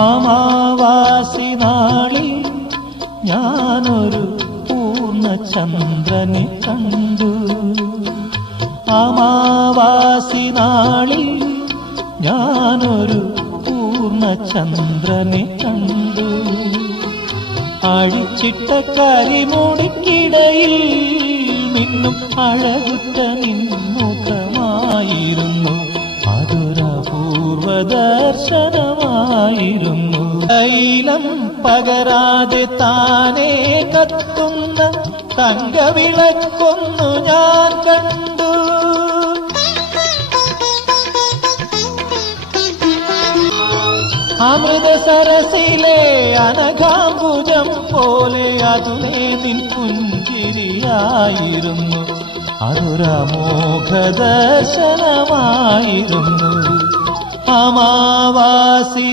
അമാവാസി നാളിൽ ഞാനൊരു പൂർണ്ണചന്ദ്രനെ കണ്ടു. അമാവാസി നാളിൽ ഞാനൊരു പൂർണ്ണചന്ദ്രനെ കണ്ടു. അഴിച്ചിട്ട കരിമുടിക്കിടയിൽ നിന്നും അഴകുറ്റ നിൻമുഖമായിരുന്നു. അതൊരപൂർവ ദർശനമായിരുന്നു. തൈലം പകരാതെ താനേ കത്തുന്ന തങ്കവിളക്കൊന്നു ഞാൻ കണ്ടു. അമൃതസരസിലെ അനഘാംബുജം പോലെ അതുലേ നിൻ പുഞ്ചിരിയായിരുന്നു. അതൊരമോഘ ദർശനമായിരുന്നു. അമാവാസി